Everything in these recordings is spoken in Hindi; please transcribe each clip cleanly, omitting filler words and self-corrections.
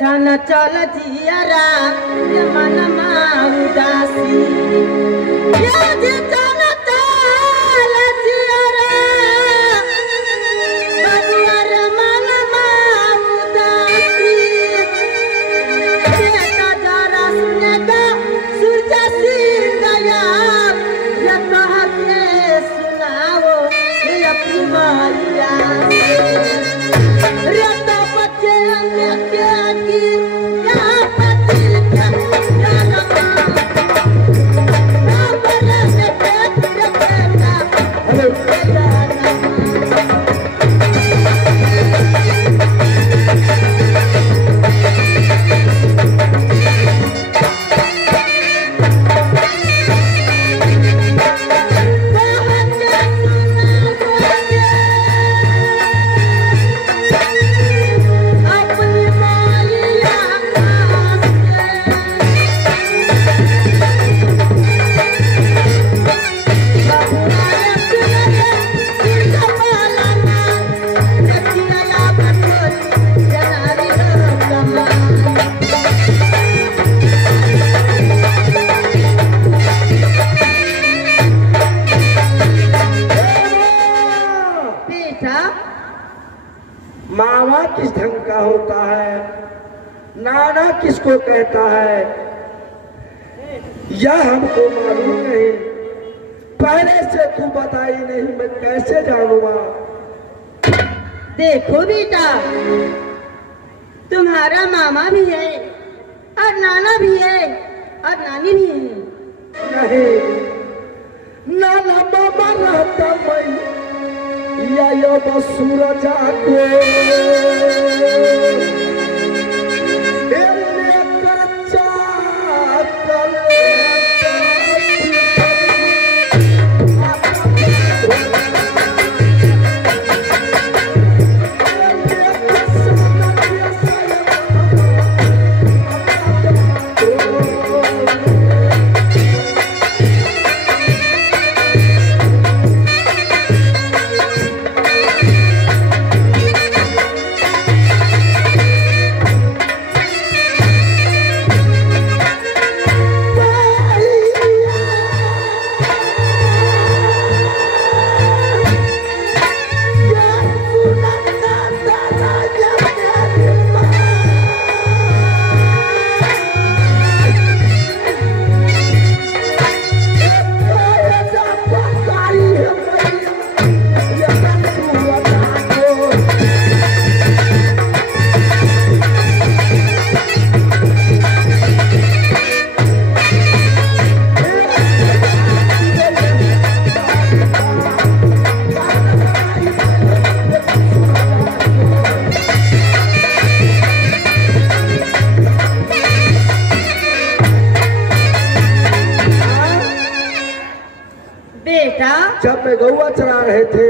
छन चल जियरा ये मनमा उदासी ये जे छन चल जियरा बनियर मनमा उदासी ये तो जरा सुनेगा सूरज सिंह गया ये कह के सुनाओ ये अपनी माया रे तो बच्चे लेके की क्या पति क्या रमा ना बले से पेट बेटा हेलो मामा किस ढंग का होता है, नाना किसको कहता है, यह हमको मालूम नहीं। पहले से तू बताई नहीं, मैं कैसे जानूंगा। देखो बेटा, तुम्हारा मामा भी है और नाना भी है और नानी भी है। नहीं, नाना मामा रहता मैं या यो सूरज को जब मैं गौवा चरा रहे थे,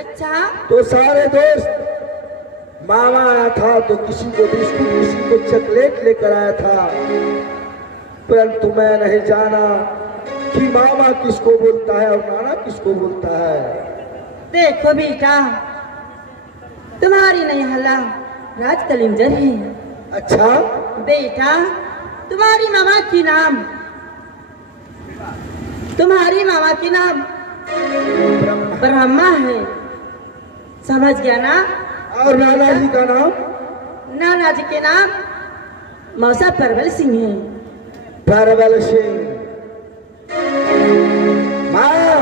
अच्छा, तो सारे दोस्त मामा आया था तो किसी को बिस्कुट किसी को चॉकलेट लेकर आया था, परंतु मैं नहीं जाना कि मामा किसको बोलता है और नाना किसको बोलता है। देखो बेटा, तुम्हारी नहीं हल्ला राज कलिंजर है। अच्छा बेटा, तुम्हारी मामा की नाम ब्रह्मा है, समझ गया ना। और नाना जी का नाम? नाना जी के नाम मौसा परवल सिंह है। परवल सिंह। माँ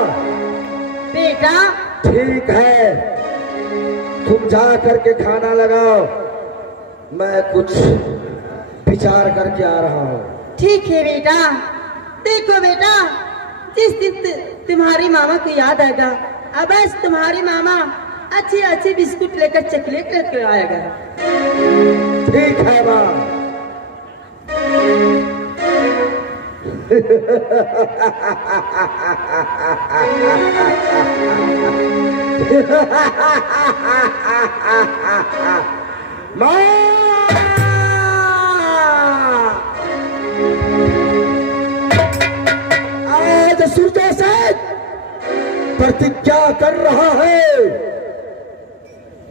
बेटा ठीक है, तुम जा करके खाना लगाओ, मैं कुछ विचार करके आ रहा हूँ। ठीक है बेटा। देखो बेटा, जिस दिन तुम्हारी मामा को याद आएगा, अब बस तुम्हारी मामा अच्छे अच्छे बिस्कुट लेकर चॉकलेट लेकर आएगा। ठीक है माँ। आज सूरज से प्रतिज्ञा कर रहा है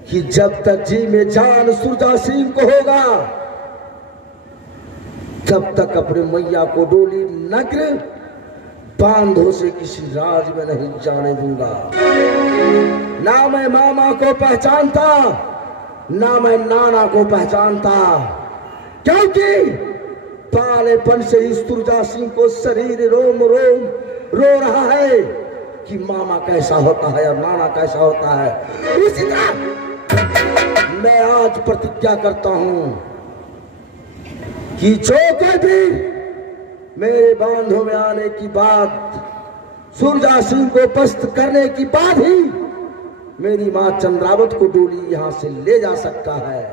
कि जब तक जी में जान सुरजा सिंह को होगा तब तक अपने मैया को डोली नगर बांधों से किसी राज में नहीं जाने दूंगा। ना मैं मामा को पहचानता, ना मैं नाना को पहचानता, क्योंकि पालेपन से इस तुरजा सिंह को शरीर रोम रोम रो रहा है कि मामा कैसा होता है और नाना कैसा होता है। उसी तरह मैं आज प्रतिज्ञा करता हूं कि जो कोई भी मेरे बांधों में आने की बात, सुरजा सिंह को पस्त करने की बात ही मेरी मां चंद्रावत को डोली यहां से ले जा सकता है।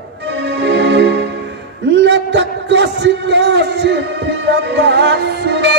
न तक कसी फिरता सुरजा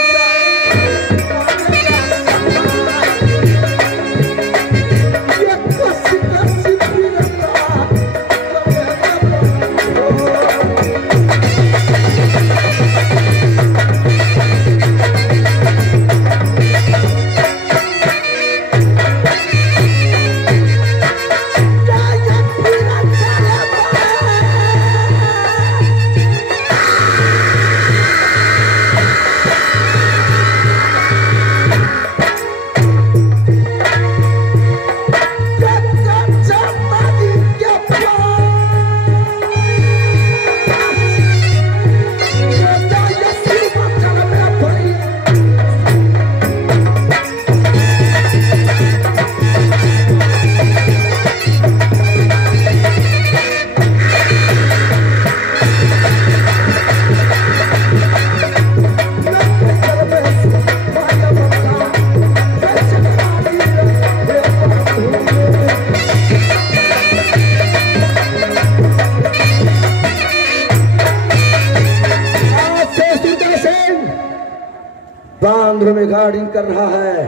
बांद्र में गार्डिंग कर रहा है।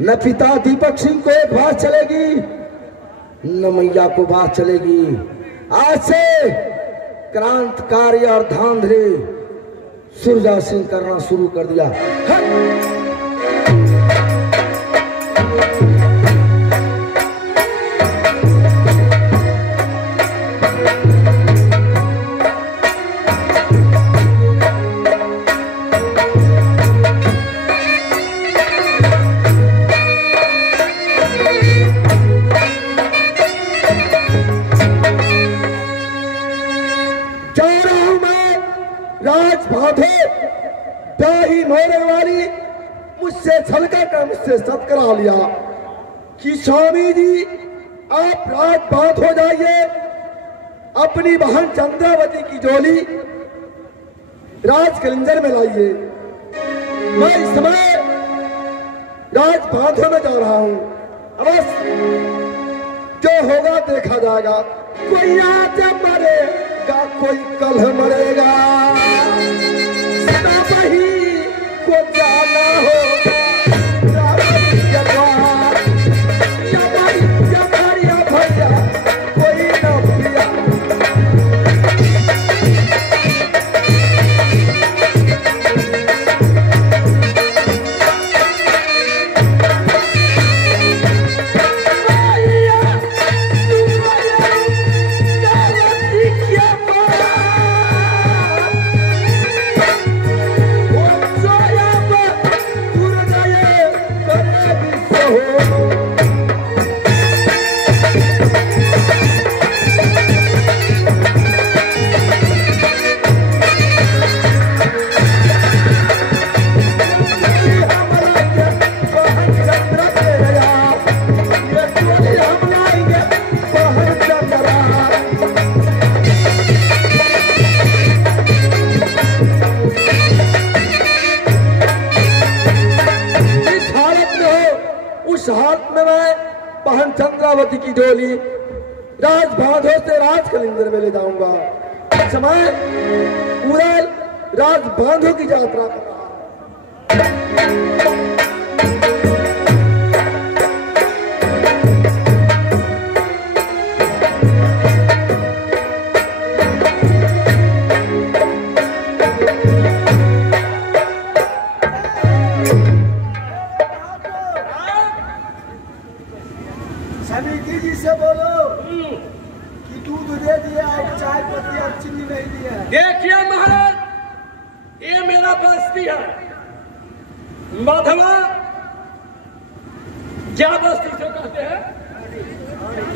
न पिता दीपक सिंह को एक बात चलेगी, न मैया को बात चलेगी। आज से क्रांतिकारी और धांधली सुरजा सिंह करना शुरू कर दिया। मुझसे छलका कर मुझसे सत करा लिया कि स्वामी जी आप रात बात हो जाइए, अपनी बहन चंद्रावती की डोली राज कलिंजर में लाइए। मैं इस समय राज बांधों में जा रहा हूं, अवश्य जो होगा देखा जाएगा। कोई आज मरेगा, कोई कल मरेगा, को जाना होगा भैया कोई न भैया। बहन चंद्रावती की डोली राज बांधों से राज कलिंजर में ले जाऊंगा। समय पूरा राज बांधों की यात्रा कर रहा है। समिति जी से बोलो कि दूध दे दिया और चाय पत्ती और चीनी नहीं दिया। देखिए महाराज, मेरा बस्ती है माधवा। क्या बस्ती से कहते हैं?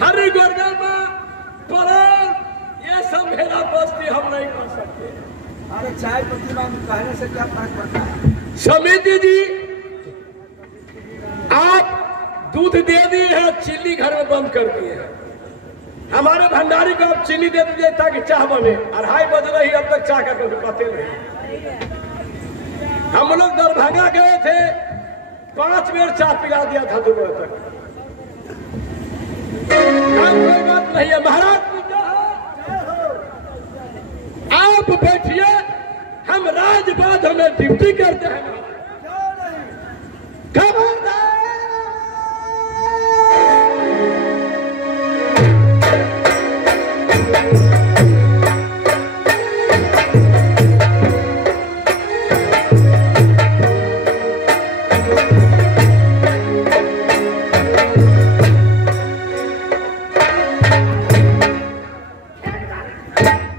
हरी गोरगमा पराल, ये सब मेरा बस्ती, हम नहीं कर सकते। अरे चाय पत्ती मांग कहने से क्या फर्क पड़ता है? समिति जी, आप दूध दे दिए हैं, चीनी घर में बंद कर दिए हैं। हमारे भंडारी को आप चीनी दे दीजिए ताकि चाह बने। 2:30 बज रही, अब तक चाह का कोई पते नहीं। हम लोग दरभंगा गए थे, 5 बेर चाह पिला दिया था दोपहर तक। कोई बात नहीं है महाराज, आप बैठिए, हम राजबाद हमें ड्यूटी करते हैं। खबरदार,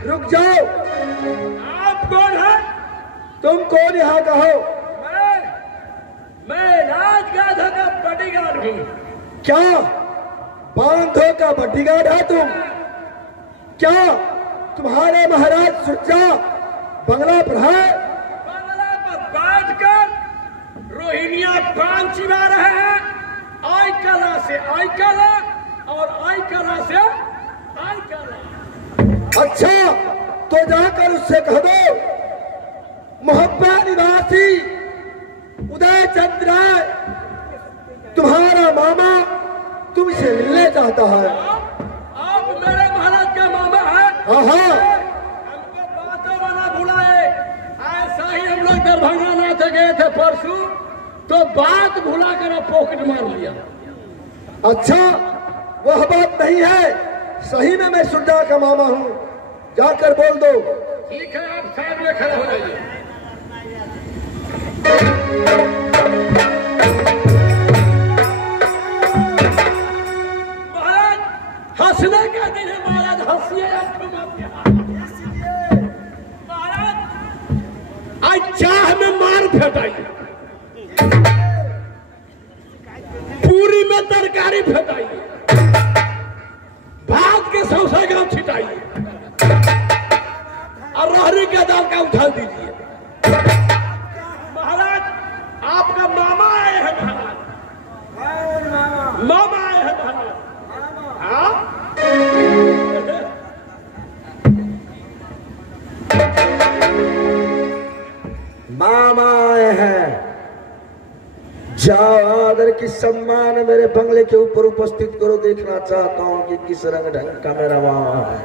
रुक जाओ। आप कौन है? तुम कौन यहाँ का हो? मैं राजगाधा का बॉडीगार्ड हूँ। क्या बांधो का बॉडीगार्ड है तुम? क्या तुम्हारे महाराज सुरजा बंगला पर है? बंगला पर बैठकर रोहिणिया पान चिबा रहे हैं। आई कला से आई कला और आई कला से आई कला। अच्छा, तो जाकर उससे कह दो, मोहब्बा निवासी उदय चंद्र राय तुम्हारा मामा तुमसे मिलने चाहता है। आप मेरे महाराज का मामा है? हाँ हाँ, हमको बातों वाला भुलाए। ऐसा ही हम लोग दरभंगा नाथ गए थे परसों, तो बात भुला कर पॉकेट मार लिया। अच्छा, वह बात नहीं है, सही में मैं सुरजा का मामा हूँ, जाकर बोल दो। ठीक है, आप साइड में खड़े हो जाइए। महाराज, हंसने का दिन है महाराज, हंसिए। महाराज, आज चाह में मार फेंटाइए, पूरी में तरकारी फेंटाइए, भात के सौसे गांव छिटाइए और रोहरी के दाल का उठा दीजिए। महाराज, आपका मामा आए हैं महाराज। मामा आए हैं महाराज। हाँ, मामा आए हैं। जाओ, आदर की सम्मान मेरे बंगले के ऊपर उपस्थित करो। देखना चाहता हूँ कि किस रंग ढंग का मेरा मामा है।